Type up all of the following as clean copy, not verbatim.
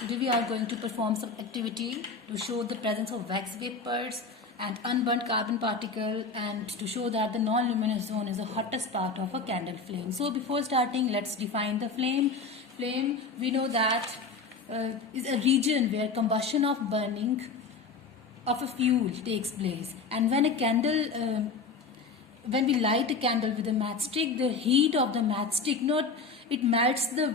Today we are going to perform some activity to show the presence of wax vapors and unburnt carbon particle, and to show that the non-luminous zone is the hottest part of a candle flame. So before starting, let's define the flame. Flame, we know that is a region where combustion of burning of a fuel takes place, and when we light a candle with a matchstick, the heat of the matchstick it melts the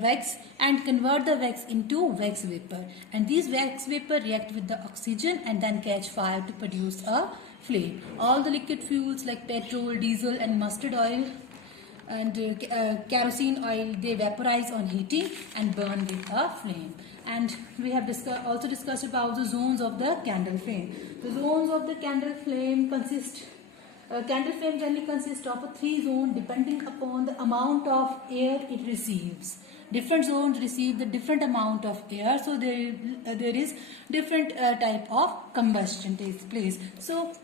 wax and convert the wax into wax vapor, and these wax vapor react with the oxygen and then catch fire to produce a flame. All the liquid fuels like petrol, diesel and mustard oil and kerosene oil, they vaporize on heating and burn with a flame. And we have also discussed about the zones of the candle flame. The zones of the candle flame candle flame generally consists of a 3 zones depending upon the amount of air it receives. Different zones receive the different amount of air, so there is different type of combustion takes place. So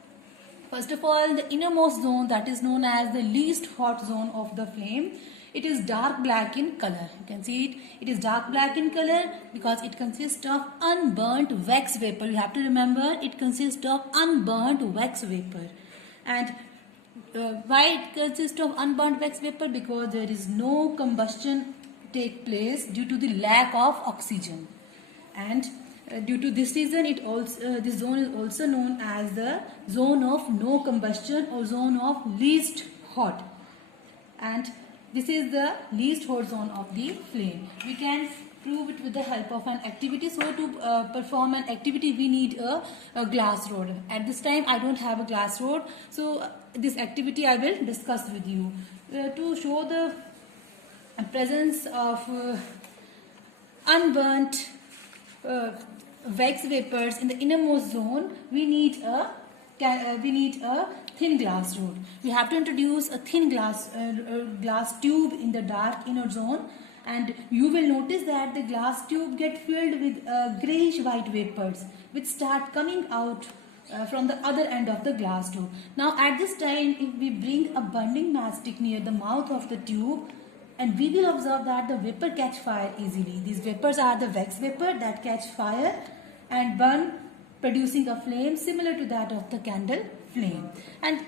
first of all, the innermost zone, that is known as the least hot zone of the flame. It is dark black in color. You can see it. It is dark black in color because it consists of unburnt wax vapor. You have to remember, it consists of unburnt wax vapor. And why it consists of unburnt wax vapor? Because there is no combustion take place due to the lack of oxygen. And due to this reason, this zone is also known as the zone of no combustion or zone of least hot. And this is the least hot zone of the flame. We can prove it with the help of an activity. So to perform an activity, we need a glass rod. At this time, I don't have a glass rod. So this activity I will discuss with you. To show the presence of unburnt wax vapors in the innermost zone, we need a thin glass rod. We have to introduce a thin glass tube in the dark inner zone, and you will notice that the glass tube get filled with grayish white vapors which start coming out from the other end of the glass tube. Now at this time, if we bring a burning matchstick near the mouth of the tube, and we will observe that the vapor catch fire easily. These vapors are the wax vapor that catch fire and burn, producing a flame similar to that of the candle flame. And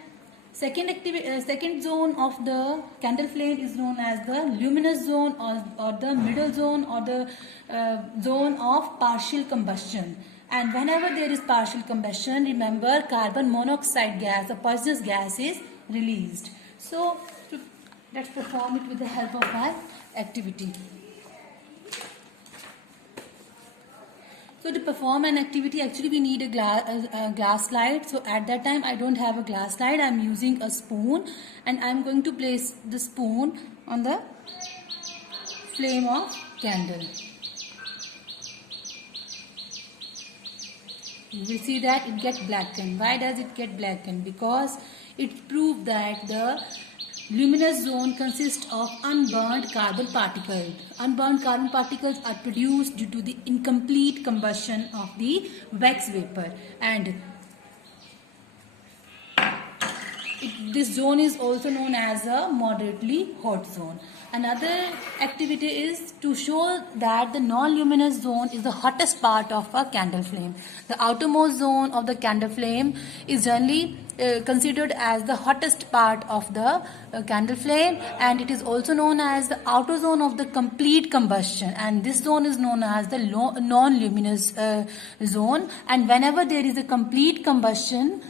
second zone of the candle flame is known as the luminous zone, or the middle zone, or the zone of partial combustion. And whenever there is partial combustion, remember, carbon monoxide gas, the poisonous gas, is released. So let's perform it with the help of our activity. So to perform an activity, actually we need a glass slide. So at that time, I don't have a glass slide. I'm using a spoon, and I'm going to place the spoon on the flame of candle. You will see that it gets blackened. Why does it get blackened? Because it proved that the luminous zone consists of unburnt carbon particles. Unburnt carbon particles are produced due to the incomplete combustion of the wax vapor, and this zone is also known as a moderately hot zone. Another activity is to show that the non-luminous zone is the hottest part of a candle flame. The outermost zone of the candle flame is generally considered as the hottest part of the candle flame, and it is also known as the outer zone of the complete combustion, and this zone is known as the non-luminous zone. And whenever there is a complete combustion,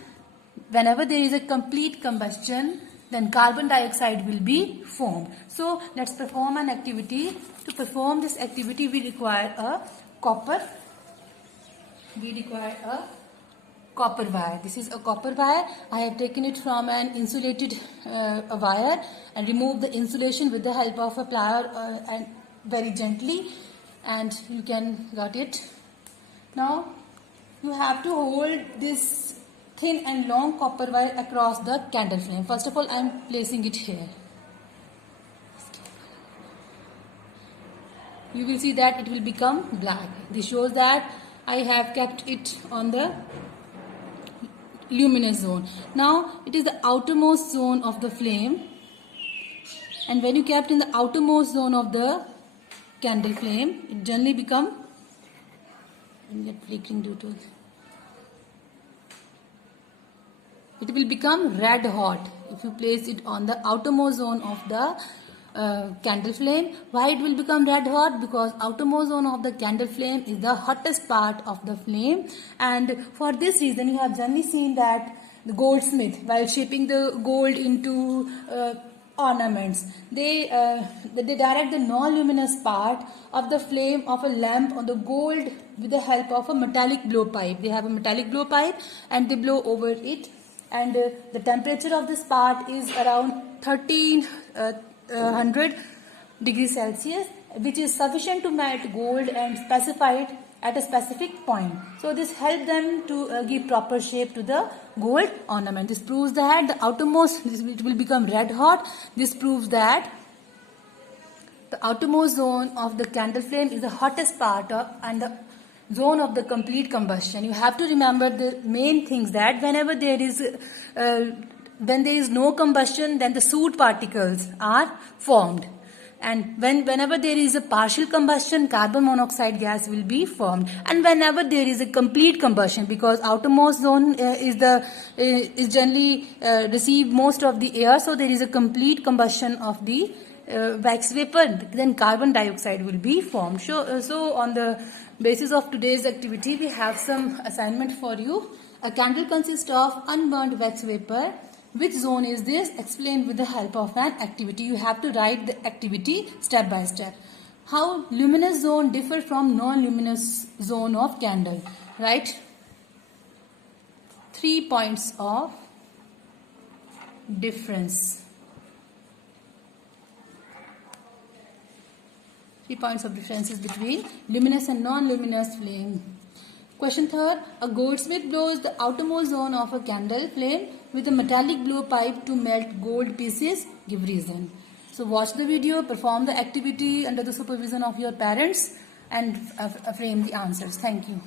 then carbon dioxide will be formed. So let's perform an activity. To perform this activity, we require a copper wire. This is a copper wire. I have taken it from an insulated wire and removed the insulation with the help of a plier and very gently, and you can got it. Now you have to hold this thin and long copper wire across the candle flame. First of all, I am placing it here. You will see that it will become black. This shows that I have kept it on the luminous zone. Now it is the outermost zone of the flame, and when you kept in the outermost zone of the candle flame, it generally become and get flickering due to it will become red hot if you place it on the outermost zone of the candle flame. Why it will become red hot? Because outermost zone of the candle flame is the hottest part of the flame, and for this reason you have generally seen that the goldsmith, while shaping the gold into ornaments, they direct the non-luminous part of the flame of a lamp on the gold with the help of a metallic blowpipe. They have a metallic blowpipe and they blow over it, and the temperature of this part is around 1300 degrees Celsius, which is sufficient to melt gold and specified at a specific point. So this helps them to give proper shape to the gold ornament. This proves that the outermost, it will become red hot. This proves that the outermost zone of the candle flame is the hottest part of, and the zone of the complete combustion. You have to remember the main things, that whenever there is when there is no combustion, then the soot particles are formed, and whenever there is a partial combustion, carbon monoxide gas will be formed, and whenever there is a complete combustion, because outermost zone is generally receive most of the air, so there is a complete combustion of the wax vapor, then carbon dioxide will be formed. So on the basis of today's activity, we have some assignment for you. A candle consists of unburned wax vapor. Which zone is this? Explained with the help of an activity. You have to write the activity step by step. How luminous zone differ from non-luminous zone of candle? Right? 3 points of difference. 3 points of differences between luminous and non-luminous flame. Question third, a goldsmith blows the outermost zone of a candle flame with a metallic blowpipe to melt gold pieces. Give reason. So watch the video, perform the activity under the supervision of your parents, and frame the answers. Thank you.